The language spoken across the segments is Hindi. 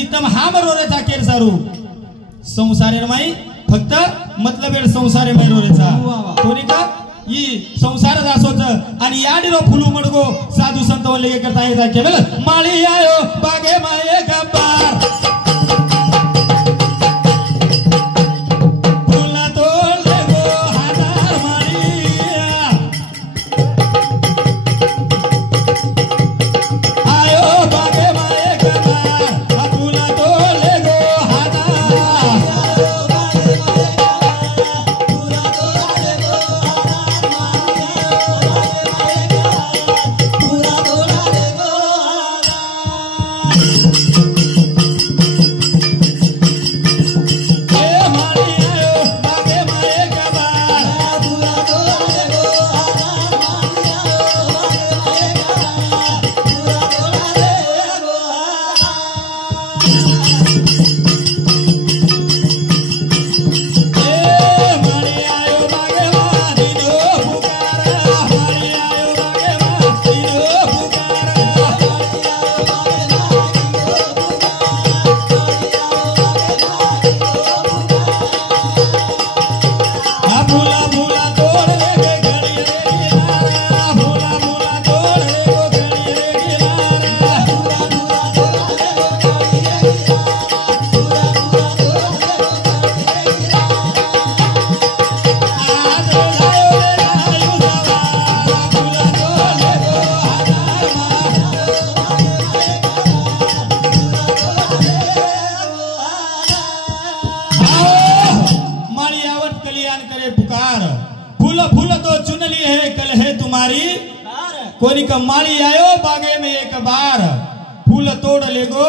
इतम हाम रोरेचा केर सारू संसारे माई फक्त मतलब एड संसारे माई रोरेचा कोणी का ई संसार दासोच आणि याडीरो फुलू मडगो साधू संत वल्ले करता येता केवल माळी आयो बागे माये गब्बार कोनी का माली आयो बागे में एक बार फूल तोड़ लेगो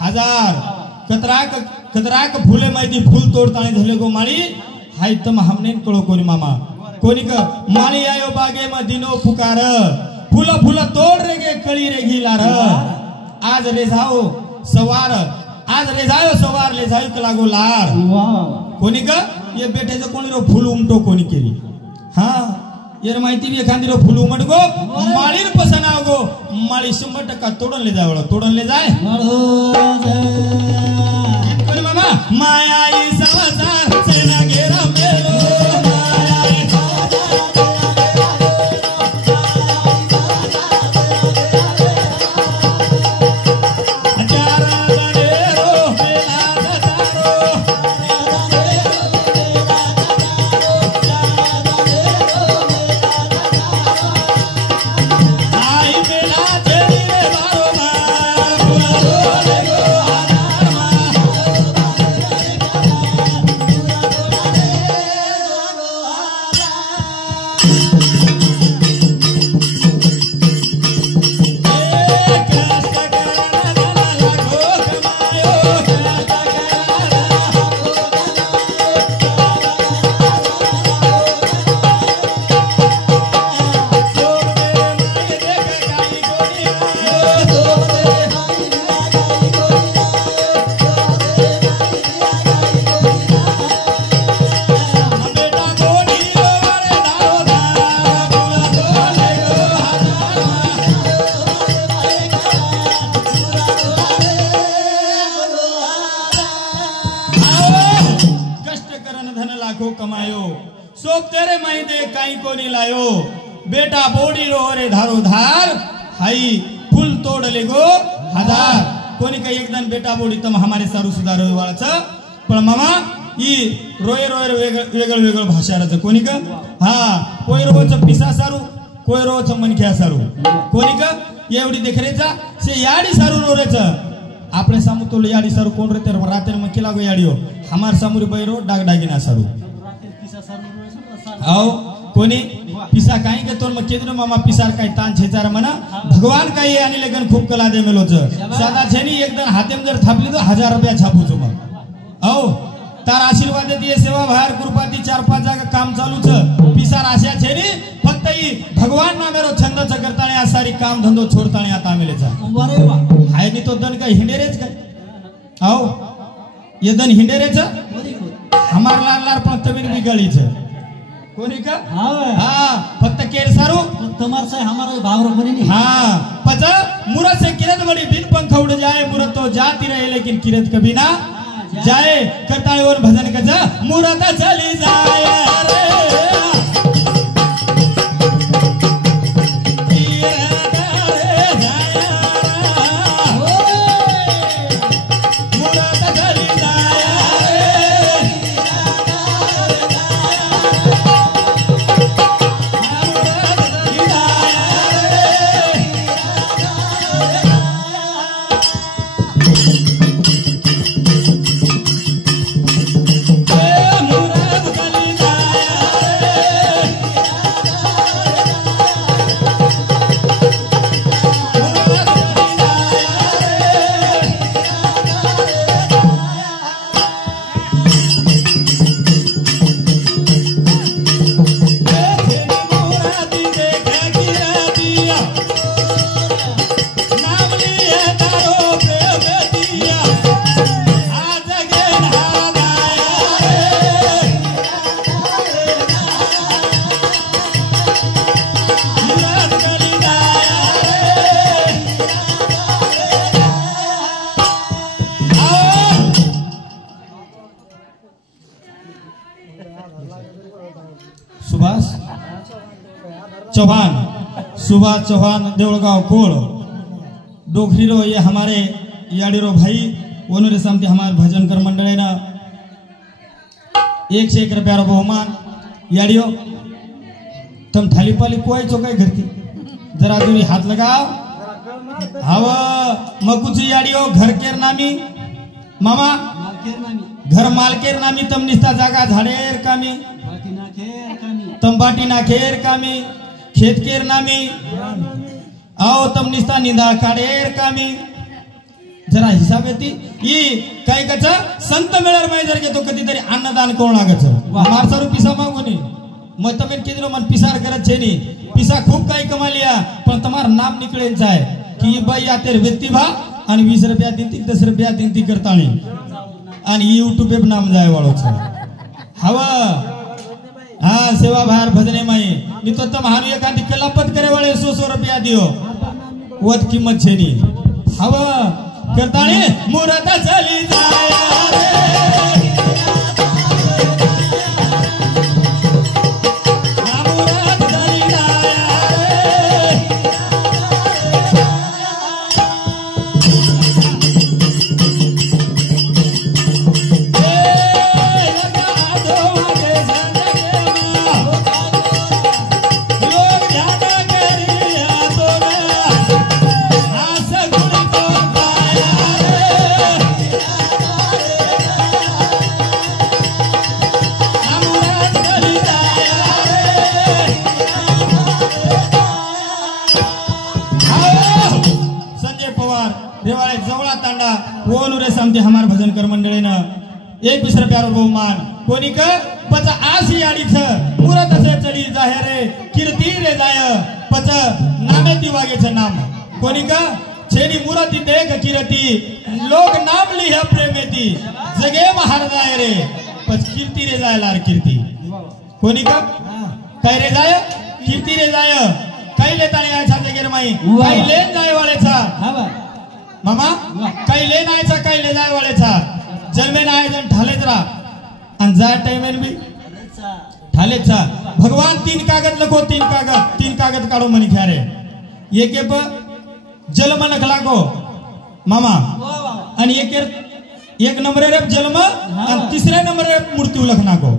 हजार कतराक फूले मैदी फूल तोड़ताने धलेगो माली हाय तम हमने कळो कोनी मामा कोनी का माली आयो बागे में दिनो पुकार फूल फूल तोड़ रेगे कली रेगी लार आज ले जाओ सवार ले जाओ कलागो लार कोनी का ये बेटे जो कोनी रो फूल उमटो कोनी केली हाँ यार माहिती भी एखादी फुल उमटगो माळीर पसनावगो माळी 100% तोडून ले जाय कोणी मामा मायाई संसार सेना घेरा मेलो बेटा बोडी रो रे धारो धार हाई फुल तोड़ लेगो हजार कोणी का एकदम बेटा बोडी तम हमारे सारू सुधार वाळच पण मामा ई रोय वेगळ भाषाराच कोणी का हा कोई रोच पिसा सारू कोई रोच मनख्या सारू कोणी का एवढी देखरेचा से याडी सारू रोरेच आपले सामू तो याडी सारू कोण रे तर रात्री मग केला गो याडियो हमार सामूरी बैरो डागडागिना सारू आओ कोणी पिसा काही के तोर मके दिन मामा पिसार काही तान छेचार मना भगवान काही आणि लेगन खूप कला दे मेलोच सादा छेनी एकदम हातेम जर थापली तो 1000 रुपया छापूच मग आओ तार आशीर्वाद दिए सेवा बाहेर कृपाती 4-5 जागा काम चालू छ पिसार आशा छेनी फक्त ही भगवान ना मेरो छंद च करताने आ सारी काम धंदो छोडताने आता मेलेचा अरे वा हाय नी तो दन काय हिंडेरेच काय आओ ये दन हिंडेरेच हमार लाल पण तमीन बिगळी छ कोणी का हां हां फक्त केर सारू तुम्हार से हमारा भाव रखने नहीं हां पचा मुरत से किरत बड़ी बिन पंख उड़ जाए मुरत तो जाती रहे लेकिन किरत कभी ना जाए करताळे और भजन कजा मुरत चली जाए रे सुभाष चौहान देवलगांव कोल डोखरीरो ये हमारे याडीरो भाई ओनरे सामने हमारे भजन कर मंडळे ना 101 रुपया बहुमान याडियो तुम थाली पाली कोई चौकाई घरती जरा दूरी हाथ लगाओ हवा मकुची याडियो घर केर नामी मामा घर मालकेर नामी तम निस्ता जागा झाडेर कामी तम बाटी ना खेर कामी खेत केर नामी आओ तम निस्ता निंदा काडेर कामी जरा हिसाब येती ई काय कच संत मेळर मै जर घेतो कधीतरी अन्नदान कोण लागत मारसारू पिसा मागोनी मग તમે કીધું મન પિસાર કરત છે ની पिसा खूप काही कमालिया पण તમાર નામ નીકળેન જાય की बाई या तेर व्यक्ती भा आणि 20 रुपया दिनती 10 रुपया दिनती करताणी आणि YouTube पे नाम जाय वाळो छ हवा हाँ सेवा भार भजने माई मी तो तम हानु एखादी कलापत करे वाले 100 रुपया दियो वत किंमत छे नी हवा करताणी मुरत चली जाय रे हमार भजन कर मंडळी ना 21 रुपया बहुमान कोणी का पच आसी आडीच मुरत असे चढी जाहे रे कीर्ती रे जाय पच नामे दिवागेच नाम कोणी का छेडी मुरती देख कीर्ती लोक नाम लिह प्रेमेती जगे महार जाय रे पच कीर्ती रे जाय लार कीर्ती कोणी का काय रे जाय कीर्ती रे जाय काय लेताणी आयचा जगेर माई काय लेन जाय वाळेचा मामा काही ले नायचा काही ले जाय वाळेचा जन्मे नाय जन ठालेच रा आणि जा टाइमेन बी ठालेचा भगवान 3 कागद लखो 3 कागद काढो मनी ख्यारे एक एक जन्म नखला को मामा आणि एक नंबर रे जन्म आणि तिसरे नंबर रे मृत्यू लखना को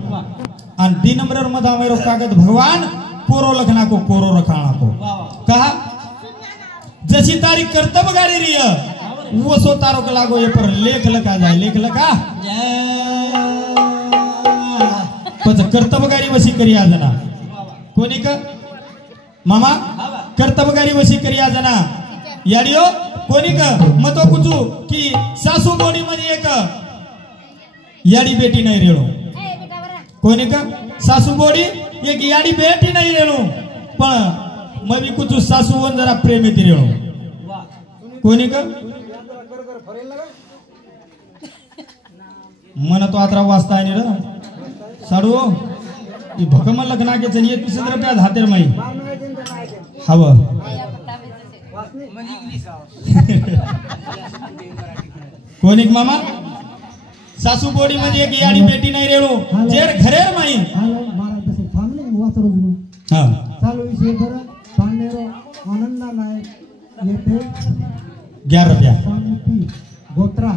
आणि 3 नंबर मध्ये मेरो कागद भगवान कोरो लखना को कोरो रखाना को कहा जशी तारीख कर्तव्य गाड़ी रही है वो सो तारो के लागो ये पर लेख लगा जाए लेख लगा पच कर्तव्य गाड़ी वशी करी आ जना कोणी का मामा कर्तव्य गाड़ी वशी करी आ जना याडियो कोणी का मतो कुचू की सासू बोडी मध्ये एक याडी बेटी नहीं रेणो कोणी का सासू बोडी एक याडी बेटी नहीं रेणो पण मैं भी कुछ सासू वन जरा प्रेम येते रेणो कोणी का मन तो आत्रा वाचता आहे रे साडू ये भकमल लखना के चलिए 30 रुपया हातेर माई हव कोणिक मामा सासू बोडी मध्ये एक याडी पेटी नाही रेलो जेर घरेर माई हां चालू विषय बर पांडेरो आनंदा नायक येथे 11 रुपया समिती गोत्रा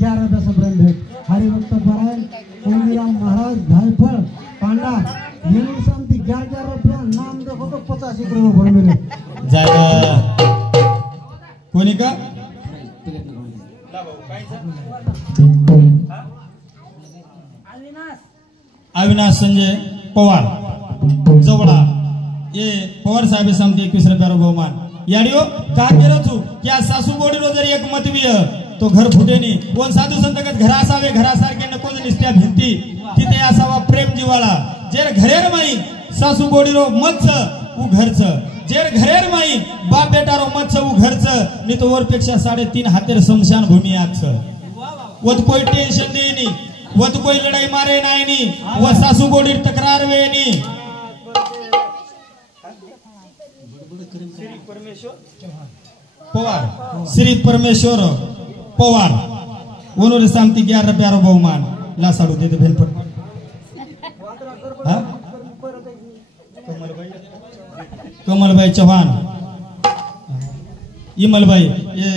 11 रुपया ब्रँड हरिभक्त परायण कोंडीराम महाराज धायफळ पांडा येऊन समिती 11 रुपया नाम देखो तो 85 रुपये भर मिले जायगा कोणी का अविनाश संजय पवार जवळा ये पवार साहेब सामते 21 रुपया बहुमान याडियो का केलं तू क्या सासू बोडीरो जर एक मतवीय तो घर फुटेनी कोण साधू संतगत घरा असावे घरासारखे नको निस्त्या भिंती तिथे असावा प्रेम जिवाळा जेर घरेर माई सासू बोडीरो मत्स उ घरच जेर घरेर माई बाप बेटारो मत्स उ घरच नि तो वर पेक्षा 3.5 हातेर शमशान भूमी आछ वत कोई टेंशन देनी वत कोई लड़ाई मारे नाही नी व सासू बोडीर तक्रार वेनी पवार श्री परमेश्वर पवार उन्होंने सामती 11 रुपया बहुमान ला साडू देते भेलपट कमलभाई चौहान इमलभाई ये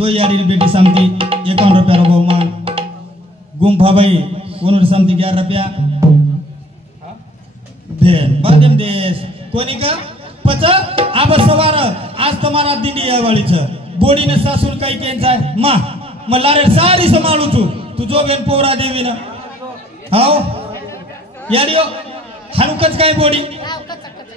2 यारी बेटी सामती 51 रुपया बहुमान गुम्फा भाई उन्होंने सामती 11 रुपया भेल बादेम देश कोणी का पचा आब सवार आज तुम्हारा दिंडी आहे वाळीच बोडीने सासून काही केंचा मा मला रे सारी संभाळू तू जो बेन पोरा देवी ना हाव याडियो हानुकच काय बोडी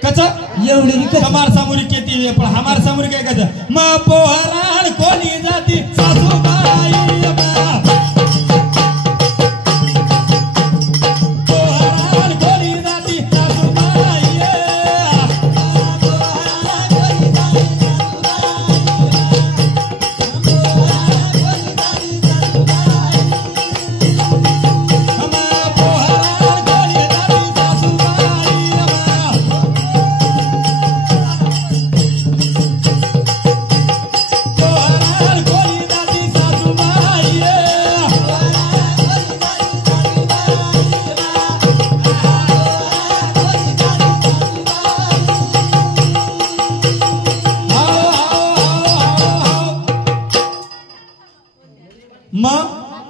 कच एवढी हमार सामुरी केती पण हमार सामुरी काय कच म पोहराळ कोणी जाती सासूबाई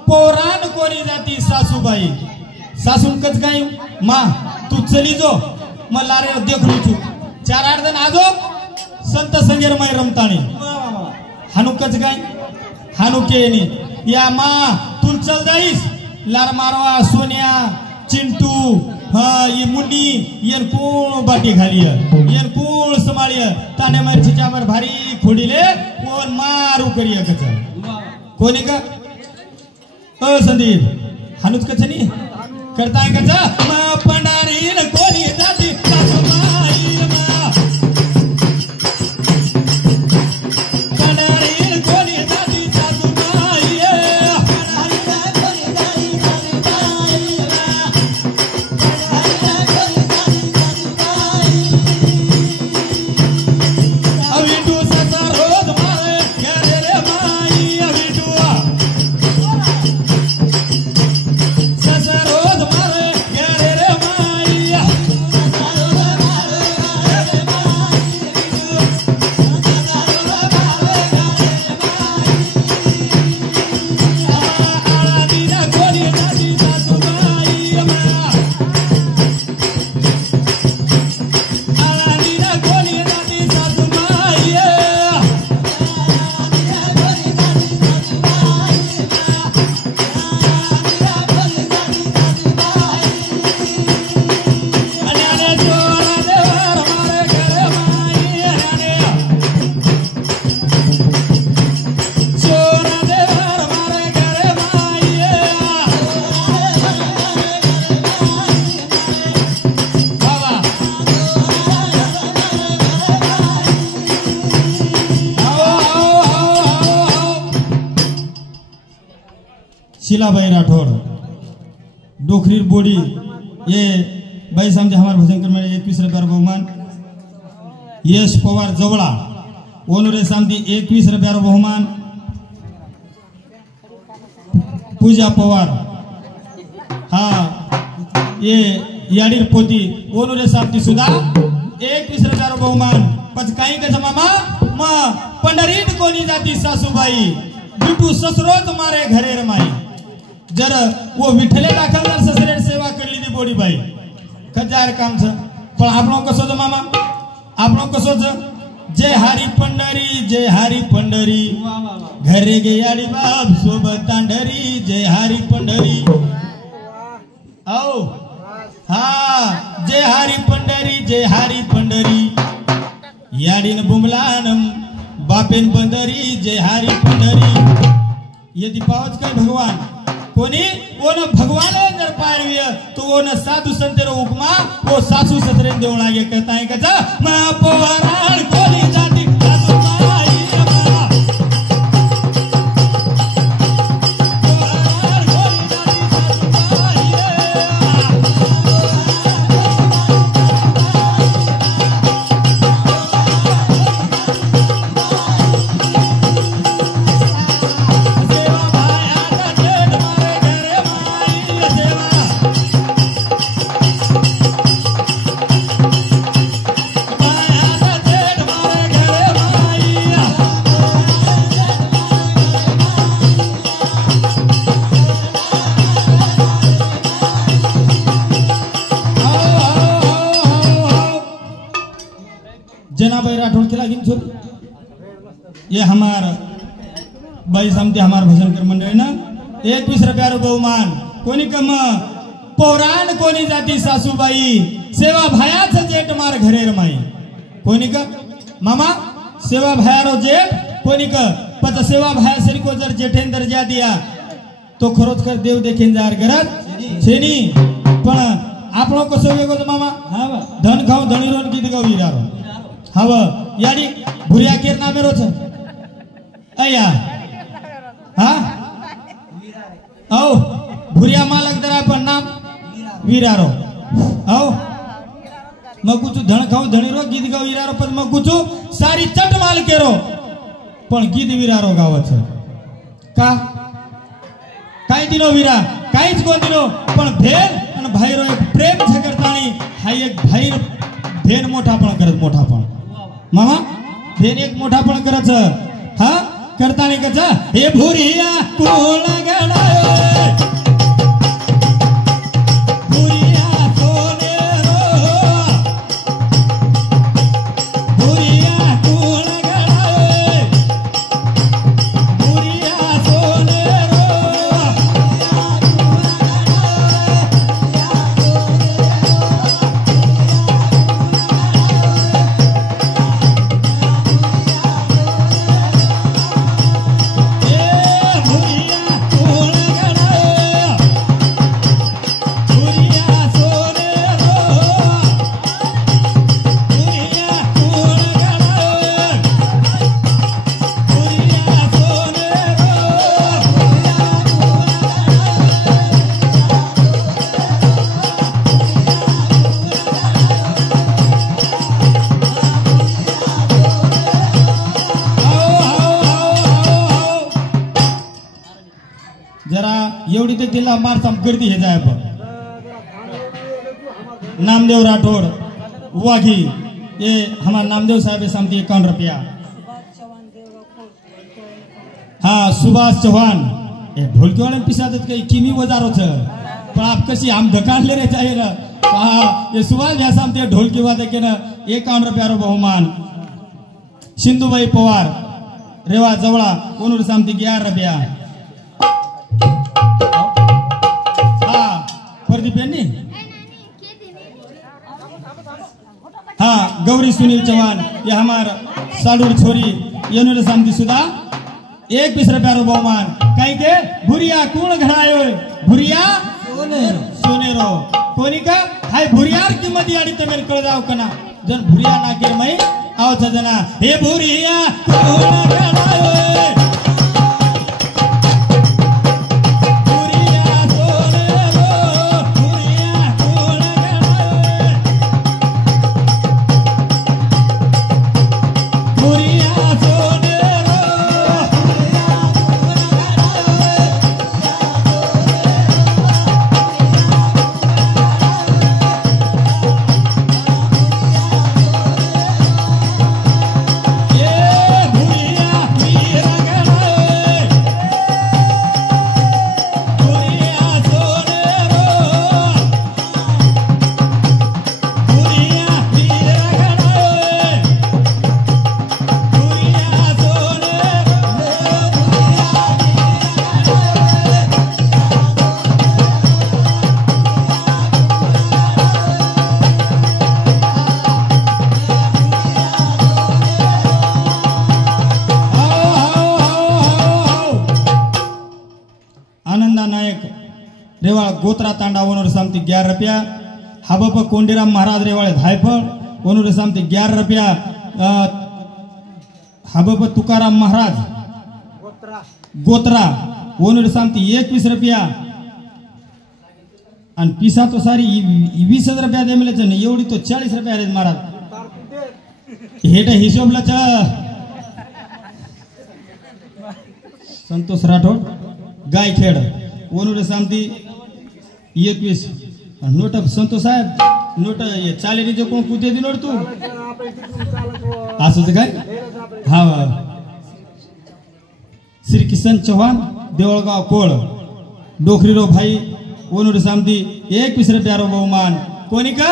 पोरान कोणी जाती सासूबाई सासून कच काय मा तू चली जो म लारे देखलू तू 4-8 दिन आजो संत संगेर माई रमताणी हानु कच काय हानु केनी या मा तू चल जाईस लार मारवा सोनिया चिंटू ये मुंडी येन कोण बाटी घालिय येन कोण समाळिय ताने मरची चाबर भारी खोडीले कोण मारू करिय कच कोणी का संदीप हानुच कचनी करताय कचा मा पंडारीन कोणी जाती सासूबाई पंडारीन कोणी जाती सासूबाई अविटू ससा रोज मारे घरे रे माई अविटू शीलाबाई राठौर डोखरीर बोडी ये बाई समजे हमार भजन कर्म 21 रुपया बहुमान यश पवार जवळा ओनुरे समधी 21 रुपया बहुमान पूजा पवार हा ये याडीर पोती ओनुरे समधी सुद्धा 21 रुपया बहुमान पच काही का मामा म पंढरीत कोणी जाती सासूबाई बिटू ससरोज मारे घरे रमाई जर वो विठले दाखलदार ससरे सेवा करली ती बोडी बाई खजार काम छ पण आपणो कसो छ मामा आपणो कसो छ जय हरी पंढरी घरे गे याडी बाप सोबत तांढरी जय हरी पंढरी आओ हा जय हरी पंढरी याडीन बुमलान बापेन बंदरी जय हरी पंढरी यदि पावच काय भगवान कोणी ओन भगवान जर पारविय तो ओन साधू संतेरो उपमा वो सासू ससरे देऊ लागे कहताय कचा मा पोराळ कोणी जाती सासूबाई मा पोराळ कोणी जाती जनाबाई राठौड़ के लागिन छोरी ये हमार बाई समते हमार भजन कर मंडळ ना 21 रुपया बहुमान कोणी कम पौराण कोणी जाती सासूबाई सेवा भायाच जेठ मार घरे रमाई कोणी का मामा सेवा भायारो जेठ कोणी का पच सेवा भाया सरी को जर जेठेन दर्जा दिया तो खरोच कर देव देखेन जार घरात छेनी पण आपणो कसो वेगो मामा हा धन खाऊ धणी रोन गीत गाऊ इरारो हव याडी भुरिया केर नामेरो छ अया हा औ भुरिया मालक दरा पण नाम वीरारो औ मगुचू धण खाऊ धणीरो गीत गाऊ वीरारो पण मगुचू सारी चट माल केरो पण गीत वीरारो गाव छ का काय दिनो वीरा काहीच को दिनो पण भेन आणि भाईरो एक प्रेम छ करतानी हा एक भाई भेन मोठा पण करत मोठा पण मामा भेन एक मोठा पण करच हा करतानी कचा हे भुरिया कोण गणाय भुरिया सोनेरो भुरिया कोण गणाय भुरिया सोनेरो जरा एवढी ते तिला मारसाम गर्दी हे जाय पण नामदेव राठौड़ वाघी ये हमार नामदेव साहब समती 51 रुपया हाँ सुभाष चौहान ये ढोलकी वाले पिसादत काही किमी वजारो छ पण आप कशी हम धकान ले रे चाहिए ना हाँ ये सुभाष भैया समती ढोलकी वादक के ना 51 रुपया रो बहुमान सिंधुबाई पवार रेवा जवळा कोणूर समती 11 रुपया हाँ गौरी सुनील चौहान ये हमार साडूर छोरी येनुरे सामती सुधा 21 रुपया रो बहुमान कहीं के भुरिया कौन घड़ायो भुरिया सोनेरो कोणी का हाय भुरियार किंमत याडी तमेल कळ जाव कना जन भुरिया ना के मई आओ छ जना हे भुरिया कौन घड़ायो भुरिया सोनेरो भुरिया कौन घड़ायो आनंदा नायक रेवाळ गोत्रा तांडा वनूर सामती 11 रुपया हबप कोंडीराम महाराज रेवाळे धायफळ वनूर सामती 11 रुपया हबप तुकाराम महाराज गोत्रा वनूर सामती 21 रुपया आणि पिसा तो सारी 20 रुपया दे मिले एवढी तो 40 रुपया रे महाराज हेटा हिशोबला संतोष राठोड गायखेड वनूर सामती 21 नोट संतोष साहेब नोट चालेली जो कोण कुठे नोट तू असंच काय हा श्री किसन चव्हाण देवळगाव कोळ डोखरीरो भाई वनूर सामती 21 रुपयारो बहुमान कोणी का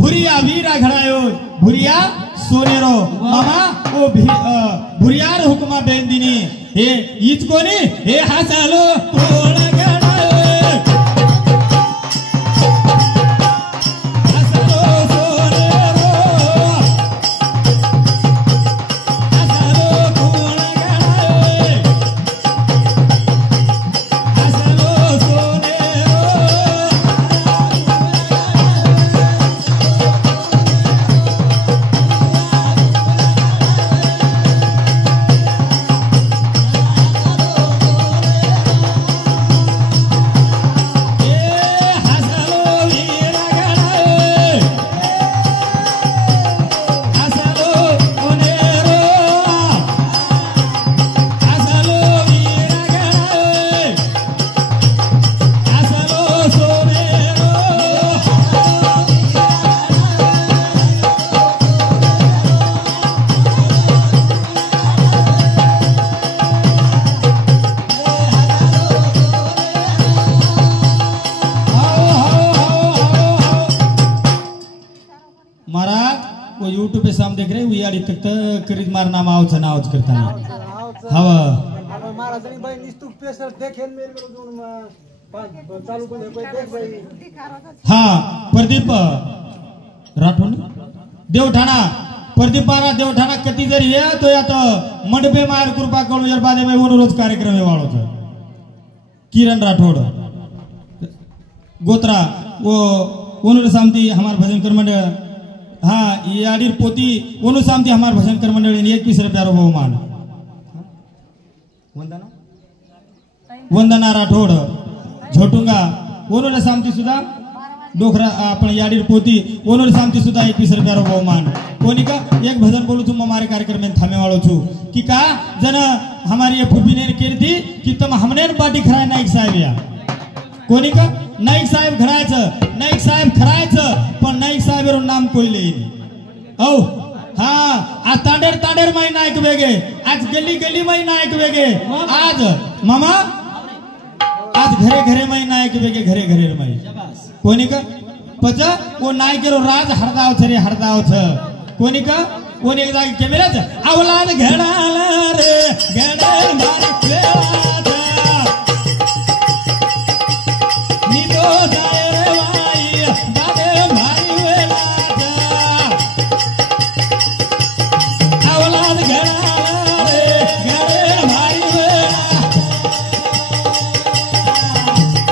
भुरिया वीरा घडायो भुरिया सोनेरो मामा ओ भुरियार हुकमा बेंदिनी हे हीच कोणी हे हसालो कोण यूट्यूब पे साम देख रहे वो यार तक करीत मार नाम आवच नावच करता हवा महाराजांनी बाई निस्तुक पेसर देखेन मेल जोन चालू पण देख बाई हां प्रदीप राठोड देवठाणा प्रदीप बारा देवठाणा कती जर हे तो यात मंडपे मार कृपा करू यार बादे में वो रोज कार्यक्रम है वाळो था किरण राठोड गोत्रा वो वनूर सामती हमार भजन कर मंडळ हाँ ये आडीर पोती वनु सामती हमार भजन कर मंडळ 21 रुपया रो बहुमान वंदना राठोड झोटुंगा वनु सामती सुद्धा डोखरा आपण याडीर पोती वनु सामती सुद्धा 21 रुपया रो बहुमान कोणी का एक भजन बोलू तुम हमारे कार्यक्रम में थामे वाळो छु कि का जन हमारी ये फुबीने कीर्ती कि तुम हमने पार्टी खराय नाईक साहेब या कोणी का नाईक साहेब खरायचं पण नाईक साहेब नाम कोयले औ हाँ आज तांडेर तांडेर माई नायक वेगे आज गली गली माई नायक वेगे आज मामा आज घरे घरे माई नायक वेगे घरे घरे माई कोणी का पच वो नायकेरो राज हरदाव छ रे हरदाव छ कोणी का कोणी एकदा कॅमेराच अवलाद घडाला रे घडे मारी वेळा निदो जाय रे वाई बाबे मारी वेळा अवलाद घडाला रे घडे मारी वेळा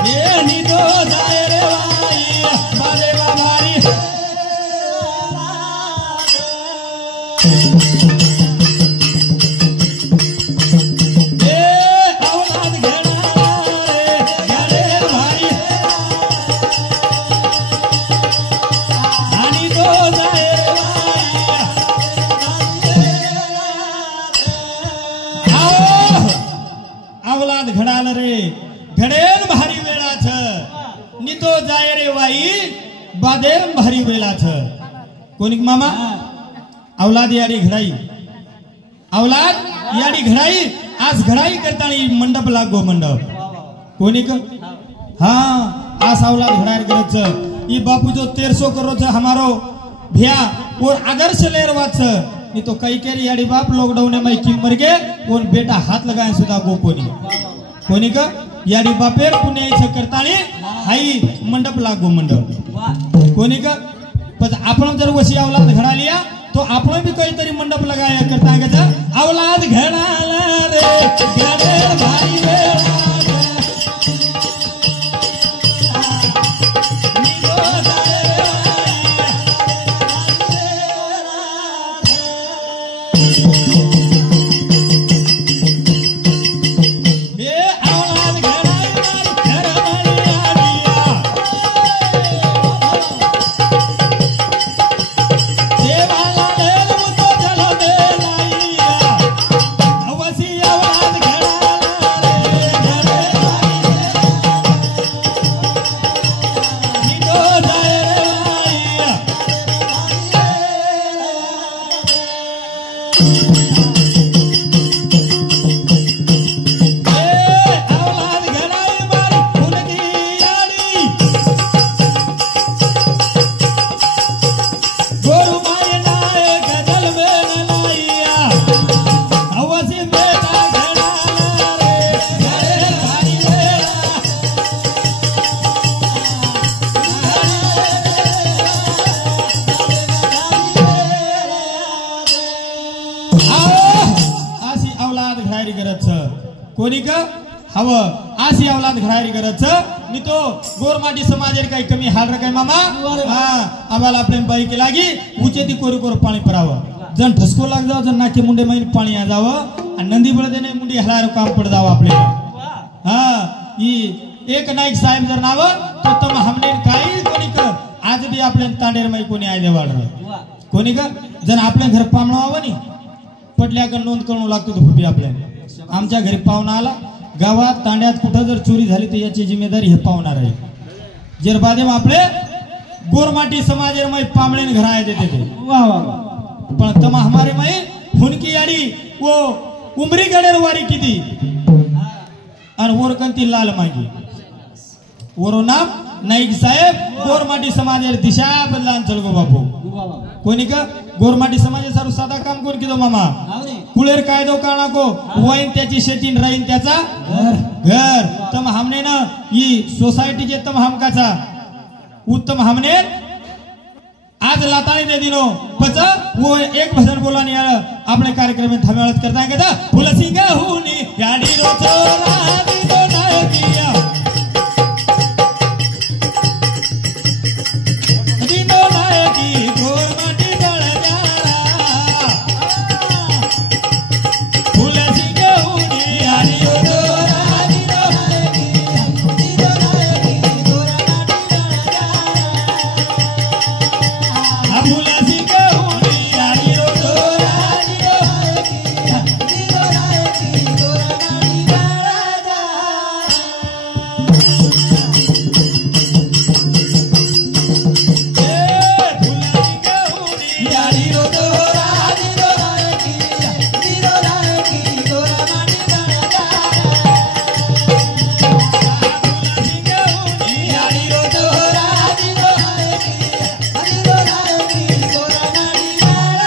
ये निदो जाय रे वाई बाबे मारी घडाल रे घडेन भारी वेळा छ नितो जाय रे वाई बादेम भारी वेळा छ कोणी मामा औलाद याडी घडाई औलाद याडी घडाई आज घडाई करतानी मंडप लागो मंडप कोणी का हाँ आज औलाद घडायर करत छ ई बापू जो 1300 करो छ हमारो भैया और आदर्श लेरवा छ नहीं तो कई केरी याडी बाप लॉकडाउन में की मर गए और बेटा हाथ लगाए सुधा गो कोणी का याडी बापेर पुणे इच्छा करतानी हाई मंडप लागो मंडप कोणी का पण आपण जर वशी औलाद घडा लिया तो आपण भी कोई तरी मंडप लगाया करता है का औलाद घडाला रे घडे भाई वेळा कोणी का हवं आशी अवलाद घरारी गरज मी तो गोरमाटी समाजेर काही कमी हाल रे काय मामा हा आम्हाला आपल्या बाई के लागी उचे ती कोरी कोर पाणी परावं जन ठसको लाग जाव जन नाके मुंडे मैन पाणी आ जावं आणि नंदी बळ देणे मुंडी हलार काम पड जावं आपले हा ई एक नाईक साहेब जर नाव तो तम हमने काही कोणी का आज बी आपल्या तांडेर मै कोणी आय देवाड कोणी का जन आपल्या घर पामणावं नी पटल्या का नोंद करून लागतो तो फुबी आपल्या आमच्या घरी पाहुणा आला गावात तांड्यात कुठं जर चोरी झाली तर याची जिम्मेदारी हे पावणार आहे जर बादेम आपले गोरमाटी समाजेर मै पामळेन घर आय देते ते वाह वाह पण तमा हमारे मै हुनकी याडी वो उमरी गडेर वारी किती आणि वरकंती लाल मागी वरो नाम नाईक साहेब गोरमाटी समाजेर दिशा बदलान चलगो बापू कोणी का गोरमाटी समाजे सारू साधा काम कोण किदो मामा कुळेर कायदो काणा को वाईन त्याची शेतीन राहीन त्याचा घर तम हमने ना ई सोसायटीचे तम हमकाचा उत्तम हमने आज लाताणी दे दिनो पच वो एक भजन बोला नहीं यार अपने कार्यक्रम में थमेवळत करता है कहता फुलसिंगा हुनी याडी रो चोरा दिनो नायकिया दिनो नायकी गोरमाटी बळजारा फुलसिंगा हुनी याडी रो चोरा दिनो नायकी गोरमाटी बळजारा फुलसिंगा हुनी याडी रो चोरा दिनो नायकी गोरमाटी बळजारा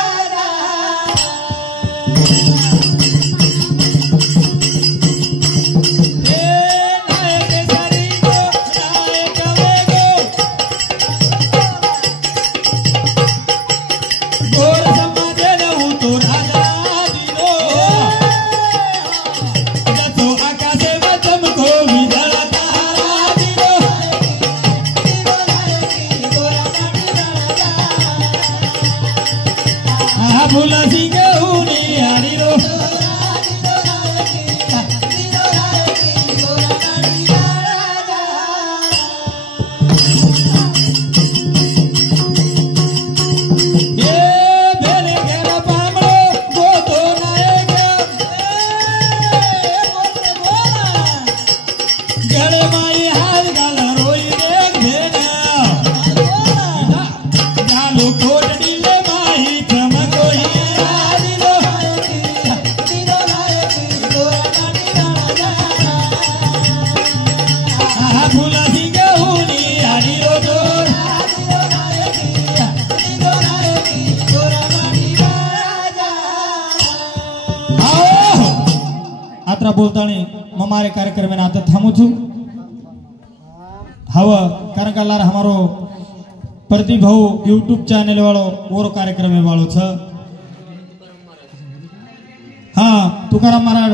बोलतानी ममारे कार्यक्रम में आता थामू छू हवा कारण का लार हमारो प्रतिभाव यूट्यूब चैनल वालों और कार्यक्रम वालों छ हाँ तुकाराम महाराज